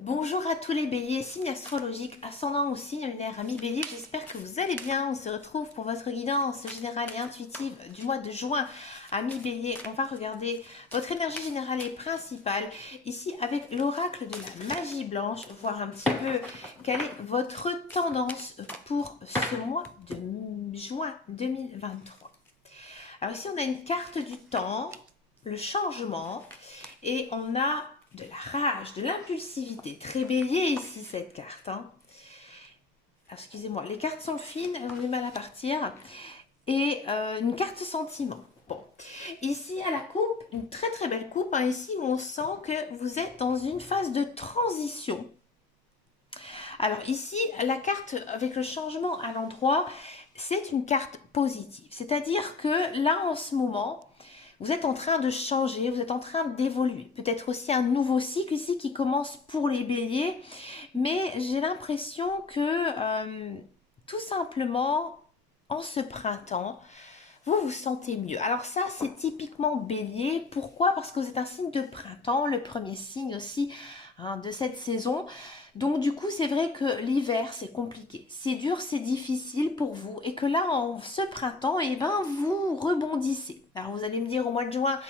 Bonjour à tous les béliers, signes astrologiques, ascendant ou signe lunaire, amis béliers, j'espère que vous allez bien. On se retrouve pour votre guidance générale et intuitive du mois de juin. Amis béliers, on va regarder votre énergie générale et principale ici avec l'oracle de la magie blanche, voir un petit peu quelle est votre tendance pour ce mois de juin 2023. Alors ici on a une carte du temps, le changement, et on a de la rage, de l'impulsivité. Très bélier ici cette carte. Hein. Excusez-moi, les cartes sont fines, elles ont du mal à partir. Et une carte sentiment. Bon, ici à la coupe, une très très belle coupe. Hein, ici où on sent que vous êtes dans une phase de transition. Alors ici, la carte avec le changement à l'endroit, c'est une carte positive. C'est-à-dire que là en ce moment, vous êtes en train de changer, vous êtes en train d'évoluer. Peut-être aussi un nouveau cycle ici qui commence pour les béliers. Mais j'ai l'impression que tout simplement, en ce printemps, vous vous sentez mieux. Alors ça, c'est typiquement bélier. Pourquoi? Parce que vous êtes un signe de printemps, le premier signe aussi de cette saison. Donc du coup, c'est vrai que l'hiver, c'est compliqué. C'est dur, c'est difficile pour vous. Et que là, en ce printemps, eh ben, vous rebondissez. Alors vous allez me dire au mois de juin,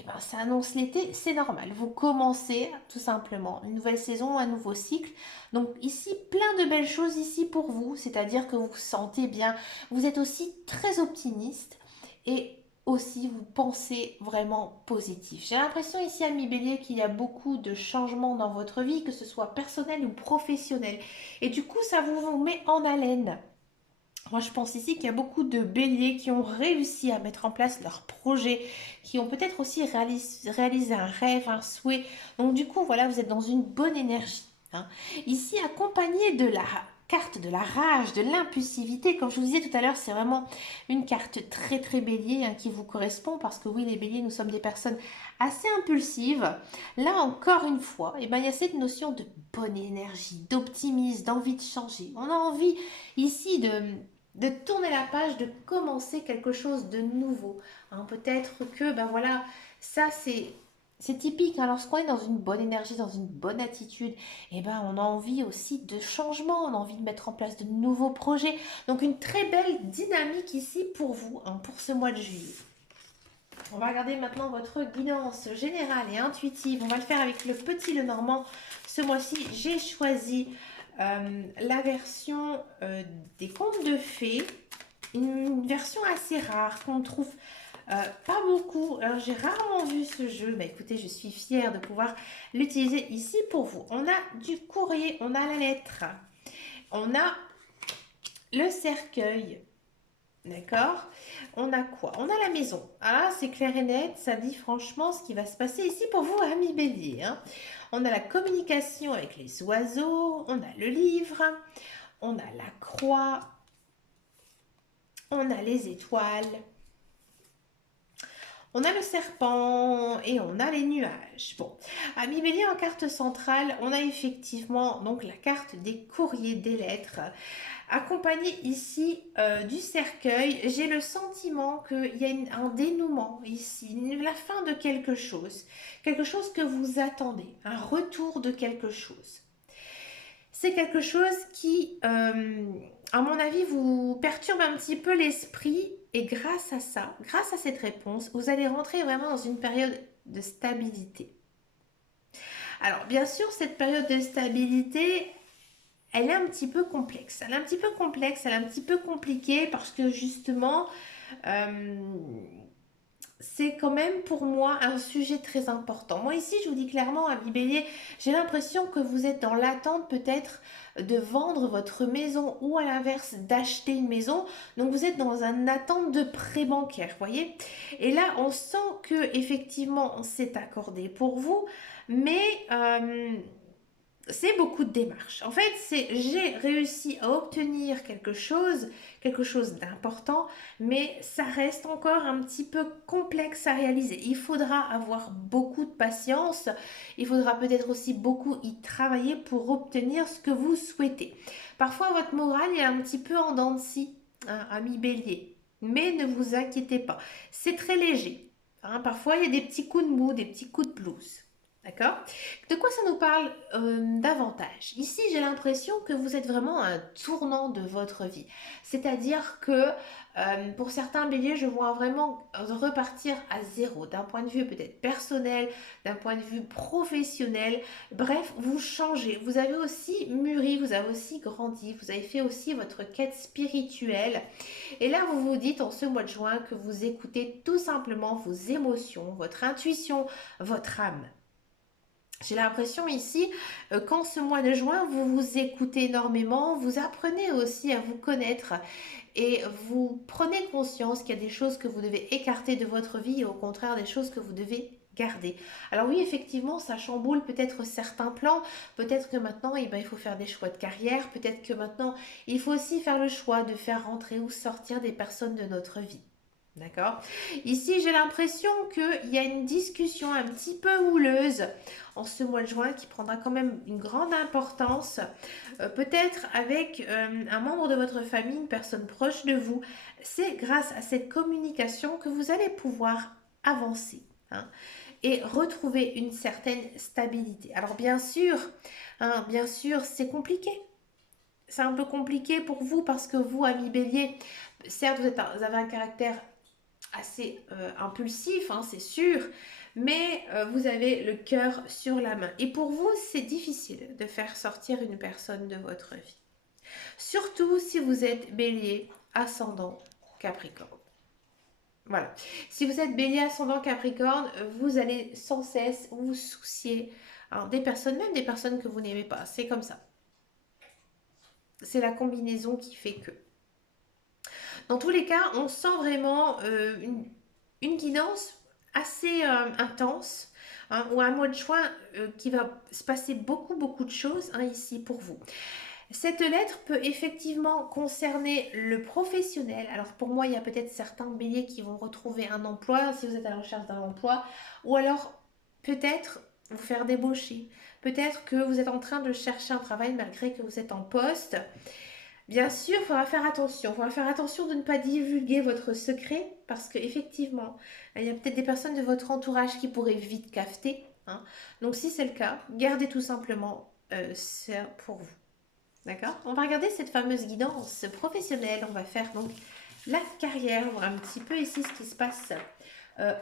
eh ben, ça annonce l'été, c'est normal. Vous commencez tout simplement une nouvelle saison, un nouveau cycle. Donc ici, plein de belles choses ici pour vous. C'est-à-dire que vous vous sentez bien. Vous êtes aussi très optimiste et aussi vous pensez vraiment positif. J'ai l'impression ici à mi-bélier qu'il y a beaucoup de changements dans votre vie, que ce soit personnel ou professionnel. Et du coup, ça vous met en haleine. Moi, je pense ici qu'il y a beaucoup de béliers qui ont réussi à mettre en place leur projet, qui ont peut-être aussi réalisé un rêve, un souhait. Donc, du coup, voilà, vous êtes dans une bonne énergie. Hein. Ici, accompagné de la carte de la rage, de l'impulsivité, comme je vous disais tout à l'heure, c'est vraiment une carte très très bélier qui vous correspond parce que oui, les béliers, nous sommes des personnes assez impulsives. Là, encore une fois, eh ben, il y a cette notion de bonne énergie, d'optimisme, d'envie de changer. On a envie ici de tourner la page, de commencer quelque chose de nouveau. Hein, peut-être que, ben voilà, ça c'est typique. Hein, lorsqu'on est dans une bonne énergie, dans une bonne attitude, eh ben on a envie aussi de changement, on a envie de mettre en place de nouveaux projets. Donc une très belle dynamique ici pour vous, hein, pour ce mois de juillet. On va regarder maintenant votre guidance générale et intuitive. On va le faire avec le petit Lenormand. Ce mois-ci, j'ai choisi la version des contes de fées. Une version assez rare qu'on trouve pas beaucoup. Alors j'ai rarement vu ce jeu. Bah écoutez, je suis fière de pouvoir l'utiliser ici pour vous. On a du courrier, on a la lettre, on a le cercueil. D'accord. On a quoi? On a la maison. Ah, c'est clair et net. Ça dit franchement ce qui va se passer ici pour vous, amis bélier. Hein. On a la communication avec les oiseaux. On a le livre. On a la croix. On a les étoiles. On a le serpent et on a les nuages. Bon, à mi-bélier en carte centrale, on a effectivement donc la carte des courriers, des lettres, accompagnée ici du cercueil. J'ai le sentiment qu'il y a un dénouement ici, la fin de quelque chose que vous attendez, un retour de quelque chose. C'est quelque chose qui, à mon avis, vous perturbe un petit peu l'esprit. Et grâce à ça, grâce à cette réponse, vous allez rentrer vraiment dans une période de stabilité. Alors, bien sûr, cette période de stabilité, elle est un petit peu complexe. Elle est un petit peu complexe, elle est un petit peu compliquée parce que justement, euh, c'est quand même pour moi un sujet très important. Moi ici, je vous dis clairement, ami Bélier, j'ai l'impression que vous êtes dans l'attente peut-être de vendre votre maison ou à l'inverse d'acheter une maison. Donc vous êtes dans une attente de prêt bancaire, voyez. Et là, on sent que effectivement, on s'est accordé pour vous, mais c'est beaucoup de démarches. En fait, c'est j'ai réussi à obtenir quelque chose d'important, mais ça reste encore un petit peu complexe à réaliser. Il faudra avoir beaucoup de patience, il faudra peut-être aussi beaucoup y travailler pour obtenir ce que vous souhaitez. Parfois, votre morale est un petit peu en dents de scie, hein, ami bélier. Mais ne vous inquiétez pas, c'est très léger. Hein. Parfois, il y a des petits coups de mou, des petits coups de blues. D'accord? De quoi ça nous parle davantage? Ici, j'ai l'impression que vous êtes vraiment à un tournant de votre vie. C'est-à-dire que pour certains béliers, je vois vraiment repartir à zéro, d'un point de vue peut-être personnel, d'un point de vue professionnel. Bref, vous changez. Vous avez aussi mûri, vous avez aussi grandi, vous avez fait aussi votre quête spirituelle. Et là, vous vous dites en ce mois de juin que vous écoutez tout simplement vos émotions, votre intuition, votre âme. J'ai l'impression ici qu'en ce mois de juin, vous vous écoutez énormément, vous apprenez aussi à vous connaître et vous prenez conscience qu'il y a des choses que vous devez écarter de votre vie et au contraire des choses que vous devez garder. Alors oui, effectivement, ça chamboule peut-être certains plans, peut-être que maintenant il faut faire des choix de carrière, peut-être que maintenant il faut aussi faire le choix de faire rentrer ou sortir des personnes de notre vie. D'accord? Ici, j'ai l'impression qu'il y a une discussion un petit peu houleuse en ce mois de juin qui prendra quand même une grande importance, peut-être avec un membre de votre famille, une personne proche de vous. C'est grâce à cette communication que vous allez pouvoir avancer, hein, et retrouver une certaine stabilité. Alors bien sûr, c'est compliqué. C'est un peu compliqué pour vous parce que vous, ami Bélier, certes, vous avez un caractère assez impulsif, hein, c'est sûr, mais vous avez le cœur sur la main. Et pour vous, c'est difficile de faire sortir une personne de votre vie. Surtout si vous êtes bélier, ascendant, capricorne. Voilà. Si vous êtes bélier, ascendant, capricorne, vous allez sans cesse vous soucier, hein, des personnes, même des personnes que vous n'aimez pas. C'est comme ça. C'est la combinaison qui fait que. Dans tous les cas, on sent vraiment une guidance assez intense, hein, ou un mois de juin qui va se passer beaucoup de choses, hein, ici pour vous. Cette lettre peut effectivement concerner le professionnel. Alors pour moi, il y a peut-être certains béliers qui vont retrouver un emploi si vous êtes à la recherche d'un emploi, ou alors peut-être vous faire débaucher. Peut-être que vous êtes en train de chercher un travail malgré que vous êtes en poste. Bien sûr, il faudra faire attention. Il faudra faire attention de ne pas divulguer votre secret parce qu'effectivement, il y a peut-être des personnes de votre entourage qui pourraient vite cafeter, hein. Donc si c'est le cas, gardez tout simplement ça pour vous. D'accord? On va regarder cette fameuse guidance professionnelle. On va faire donc la carrière. On va voir un petit peu ici ce qui se passe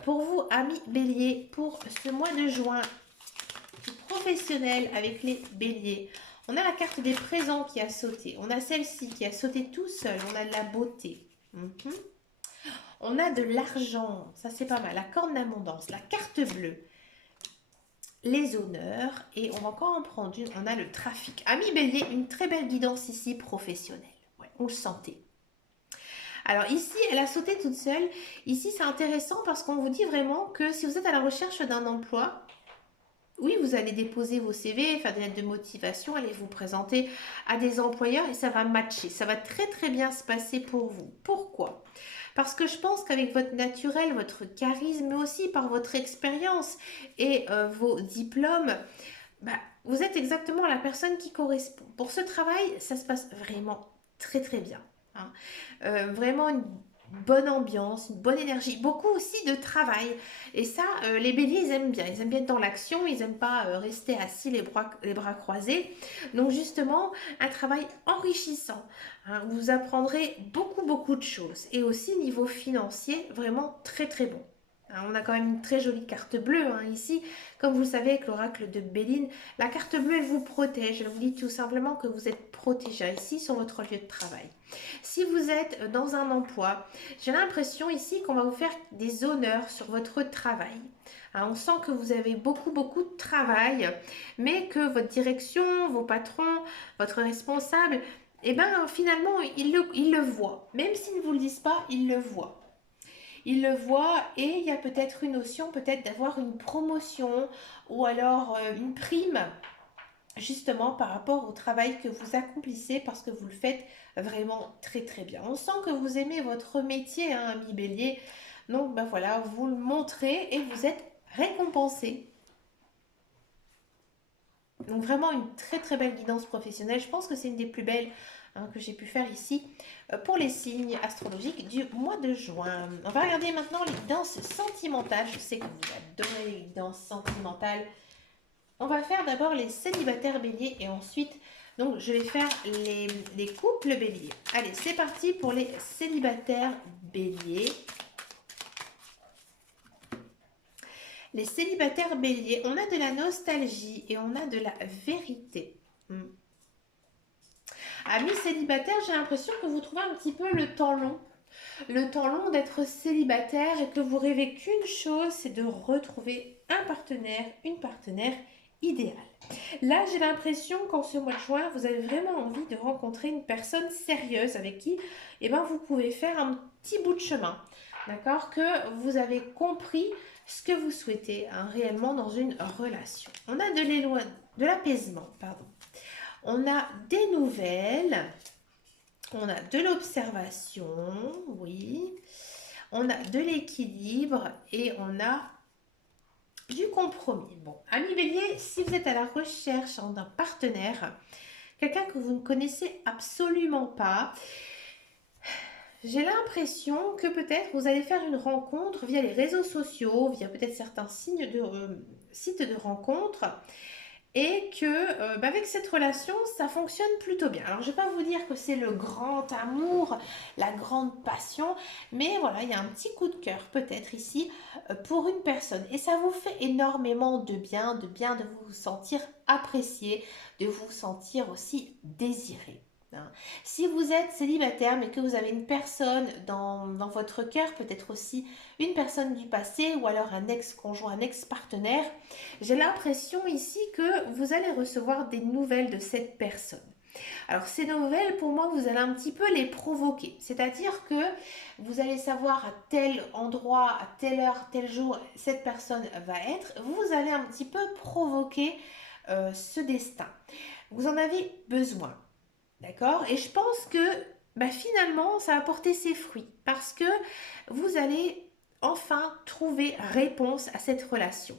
pour vous, amis béliers, pour ce mois de juin professionnel avec les béliers. On a la carte des présents qui a sauté. On a celle-ci qui a sauté tout seul. On a de la beauté. On a de l'argent. Ça, c'est pas mal. La corne d'abondance. La carte bleue. Les honneurs. Et on va encore en prendre une. On a le trafic. Ami bélier, une très belle guidance ici professionnelle. Ouais, on le sentait. Alors ici, elle a sauté toute seule. Ici, c'est intéressant parce qu'on vous dit vraiment que si vous êtes à la recherche d'un emploi, oui, vous allez déposer vos CV, faire des lettres de motivation, allez vous présenter à des employeurs et ça va matcher. Ça va très bien se passer pour vous. Pourquoi? Parce que je pense qu'avec votre naturel, votre charisme, mais aussi par votre expérience et vos diplômes, vous êtes exactement la personne qui correspond. Pour ce travail, ça se passe vraiment très bien, hein. Vraiment une bonne ambiance, une bonne énergie, beaucoup aussi de travail. Et ça, les béliers, ils aiment bien. Ils aiment bien être dans l'action, ils n'aiment pas rester assis les bras croisés. Donc justement, un travail enrichissant, hein. Vous apprendrez beaucoup de choses. Et aussi niveau financier, vraiment très bon. Hein, on a quand même une très jolie carte bleue, hein, ici. Comme vous le savez avec l'oracle de Béline, la carte bleue, elle vous protège. Elle vous dit tout simplement que vous êtes protégé ici sur votre lieu de travail. Si vous êtes dans un emploi, j'ai l'impression ici qu'on va vous faire des honneurs sur votre travail. Hein, on sent que vous avez beaucoup de travail, mais que votre direction, vos patrons, votre responsable, finalement, ils le voient. Même s'ils ne vous le disent pas, ils le voient. Il le voit et il y a peut-être une notion peut-être d'avoir une promotion ou alors une prime justement par rapport au travail que vous accomplissez parce que vous le faites vraiment très bien. On sent que vous aimez votre métier, hein, ami bélier. Donc voilà, vous le montrez et vous êtes récompensé. Donc vraiment une très belle guidance professionnelle. Je pense que c'est une des plus belles, hein, que j'ai pu faire ici pour les signes astrologiques du mois de juin. On va regarder maintenant les guidances sentimentales. Je sais que vous adorez les guidances sentimentales. On va faire d'abord les célibataires béliers et ensuite, donc je vais faire les couples béliers. Allez, c'est parti pour les célibataires béliers. Les célibataires béliers, on a de la nostalgie et on a de la vérité. Amis célibataires, j'ai l'impression que vous trouvez un petit peu le temps long. Le temps long d'être célibataire et que vous rêvez qu'une chose, c'est de retrouver un partenaire, une partenaire idéale. Là, j'ai l'impression qu'en ce mois de juin, vous avez vraiment envie de rencontrer une personne sérieuse avec qui vous pouvez faire un petit bout de chemin. D'accord? Que vous avez compris ce que vous souhaitez réellement dans une relation. On a de l'apaisement, pardon. On a des nouvelles. On a de l'observation, oui. On a de l'équilibre et on a du compromis. Bon, amis bélier, si vous êtes à la recherche d'un partenaire, quelqu'un que vous ne connaissez absolument pas, j'ai l'impression que peut-être vous allez faire une rencontre via les réseaux sociaux, via peut-être certains sites de rencontres, et que avec cette relation, ça fonctionne plutôt bien. Alors, je ne vais pas vous dire que c'est le grand amour, la grande passion, mais voilà, il y a un petit coup de cœur peut-être ici pour une personne. Et ça vous fait énormément de bien de vous sentir apprécié, de vous sentir aussi désiré. Si vous êtes célibataire mais que vous avez une personne dans votre cœur, peut-être aussi une personne du passé ou alors un ex-conjoint, un ex-partenaire, j'ai l'impression ici que vous allez recevoir des nouvelles de cette personne. Alors ces nouvelles, pour moi, vous allez un petit peu les provoquer. C'est-à-dire que vous allez savoir à tel endroit, à telle heure, tel jour, cette personne va être. Vous allez un petit peu provoquer ce destin. Vous en avez besoin. D'accord? Et je pense que finalement, ça va porter ses fruits parce que vous allez enfin trouver réponse à cette relation.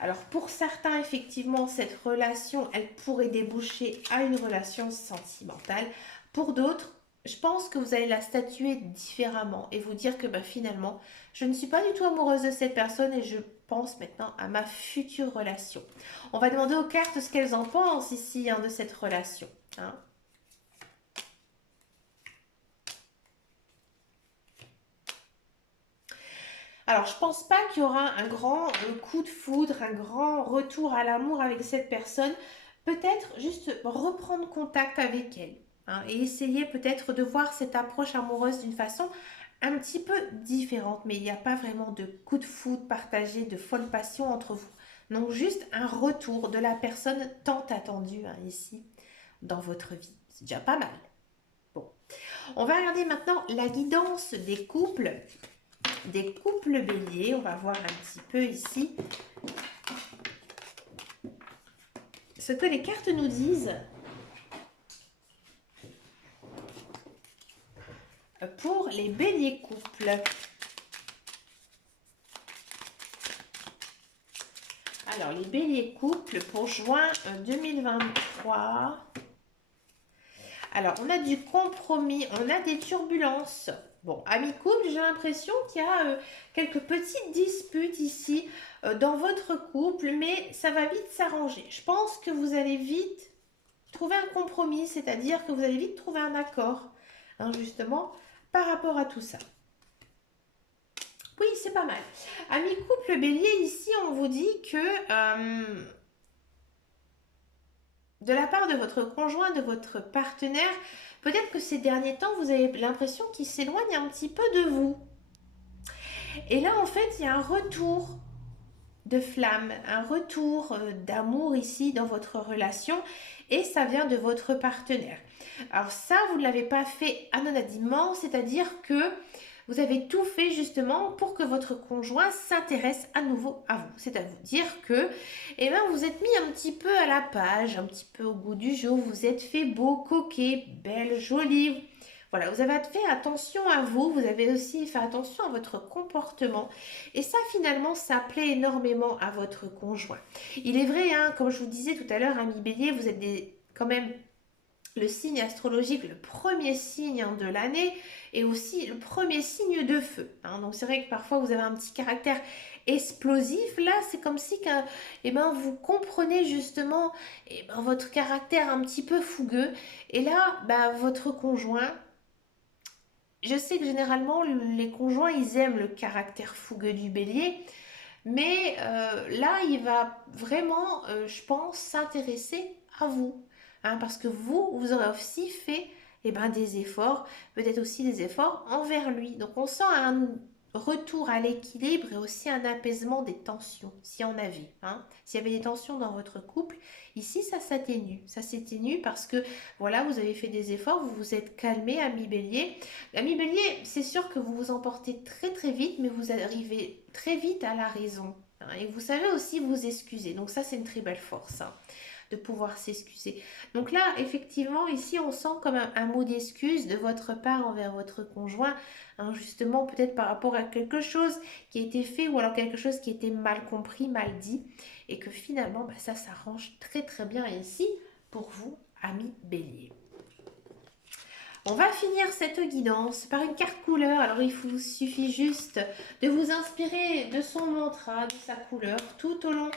Alors pour certains, effectivement, cette relation, elle pourrait déboucher à une relation sentimentale. Pour d'autres, je pense que vous allez la statuer différemment et vous dire que finalement, je ne suis pas du tout amoureuse de cette personne et je pense maintenant à ma future relation. On va demander aux cartes ce qu'elles en pensent ici de cette relation. Alors, je pense pas qu'il y aura un grand coup de foudre, un grand retour à l'amour avec cette personne. Peut-être juste reprendre contact avec elle et essayer peut-être de voir cette approche amoureuse d'une façon un petit peu différente. Mais il n'y a pas vraiment de coup de foudre partagé, de folle passion entre vous. Donc, juste un retour de la personne tant attendue ici dans votre vie. C'est déjà pas mal. Bon, on va regarder maintenant la guidance des couples béliers. On va voir un petit peu ici ce que les cartes nous disent pour les béliers couples. Alors, les béliers couples pour juin 2023. Alors, on a du compromis, on a des turbulences. Bon, amis couple, j'ai l'impression qu'il y a quelques petites disputes ici dans votre couple, mais ça va vite s'arranger. Je pense que vous allez vite trouver un compromis, c'est-à-dire que vous allez vite trouver un accord, justement, par rapport à tout ça. Oui, c'est pas mal. Amis couple bélier, ici, on vous dit que de la part de votre conjoint, de votre partenaire, peut-être que ces derniers temps, vous avez l'impression qu'il s'éloigne un petit peu de vous. Et là, en fait, il y a un retour de flamme, un retour d'amour ici dans votre relation et ça vient de votre partenaire. Alors ça, vous ne l'avez pas fait anonymement, c'est-à-dire que vous avez tout fait justement pour que votre conjoint s'intéresse à nouveau à vous. C'est à vous dire que vous êtes mis un petit peu à la page, un petit peu au goût du jour, vous êtes fait beau, coquet, belle, jolie. Voilà, vous avez fait attention à vous, vous avez aussi fait attention à votre comportement. Et ça, finalement, ça plaît énormément à votre conjoint. Il est vrai, comme je vous disais tout à l'heure, amis bélier, vous êtes quand même le signe astrologique, le premier signe de l'année et aussi le premier signe de feu. Donc c'est vrai que parfois vous avez un petit caractère explosif. Là, c'est comme si que, vous comprenez justement votre caractère un petit peu fougueux. Et là, votre conjoint, je sais que généralement les conjoints, ils aiment le caractère fougueux du bélier. Mais là, il va vraiment, je pense, s'intéresser à vous. Parce que vous aurez aussi fait des efforts, peut-être aussi des efforts envers lui. Donc on sent un retour à l'équilibre et aussi un apaisement des tensions, si on avait. S'il y avait des tensions dans votre couple, ici ça s'atténue. Ça s'atténue parce que voilà, vous avez fait des efforts, vous vous êtes calmé, ami bélier. Ami bélier, c'est sûr que vous vous emportez très très vite, mais vous arrivez très vite à la raison. Et vous savez aussi vous excuser. Donc ça, c'est une très belle force, de pouvoir s'excuser. Donc là, effectivement, ici, on sent comme un mot d'excuse de votre part envers votre conjoint, justement, peut-être par rapport à quelque chose qui a été fait ou alors quelque chose qui a été mal compris, mal dit, et que finalement, ça s'arrange très très bien ici pour vous, amis bélier. On va finir cette guidance par une carte couleur. Alors, il vous suffit juste de vous inspirer de son mantra, de sa couleur, tout au long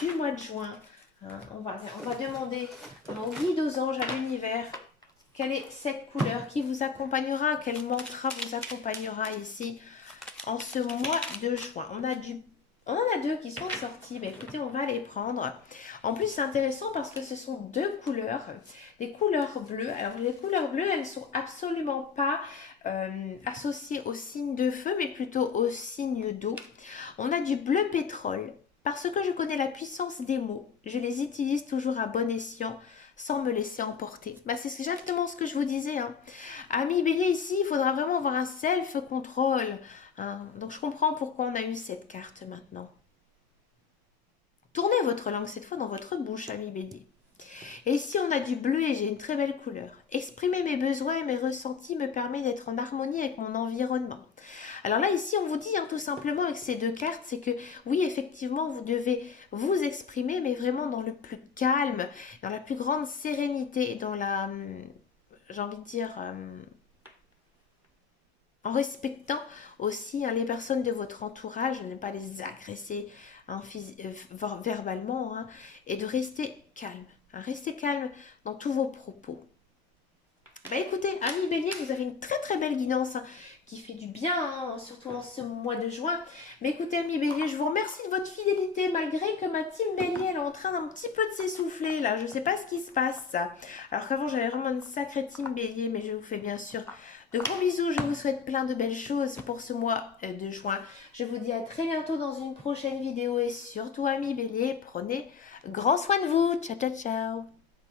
du mois de juin. On va demander au guide, aux anges, à l'univers, quelle est cette couleur qui vous accompagnera, quel mantra vous accompagnera ici en ce mois de juin. On en a deux qui sont sortis. Écoutez, on va les prendre. En plus, c'est intéressant parce que ce sont deux couleurs, des couleurs bleues. Alors, les couleurs bleues, elles ne sont absolument pas associées au signe de feu, mais plutôt au signe d'eau. On a du bleu pétrole. Parce que je connais la puissance des mots, je les utilise toujours à bon escient, sans me laisser emporter. C'est exactement ce que je vous disais. Ami bélier, ici, il faudra vraiment avoir un self-control. Donc je comprends pourquoi on a eu cette carte maintenant. Tournez votre langue cette fois dans votre bouche, ami bélier. Et ici on a du bleu et j'ai une très belle couleur. Exprimer mes besoins et mes ressentis me permet d'être en harmonie avec mon environnement. Alors là, ici, on vous dit tout simplement avec ces deux cartes, c'est que oui, effectivement, vous devez vous exprimer, mais vraiment dans le plus calme, dans la plus grande sérénité, dans la, j'ai envie de dire, en respectant aussi les personnes de votre entourage, ne pas les agresser verbalement, et de rester calme. Restez calme dans tous vos propos. Écoutez, ami bélier, vous avez une très très belle guidance qui fait du bien, surtout en ce mois de juin. Mais écoutez, ami bélier, je vous remercie de votre fidélité, malgré que ma team bélier, elle est en train d'un petit peu de s'essouffler, là. Je ne sais pas ce qui se passe. Alors qu'avant, j'avais vraiment une sacrée team bélier, mais je vous fais bien sûr de gros bisous. Je vous souhaite plein de belles choses pour ce mois de juin. Je vous dis à très bientôt dans une prochaine vidéo. Et surtout, ami bélier, prenez grand soin de vous. Ciao, ciao, ciao.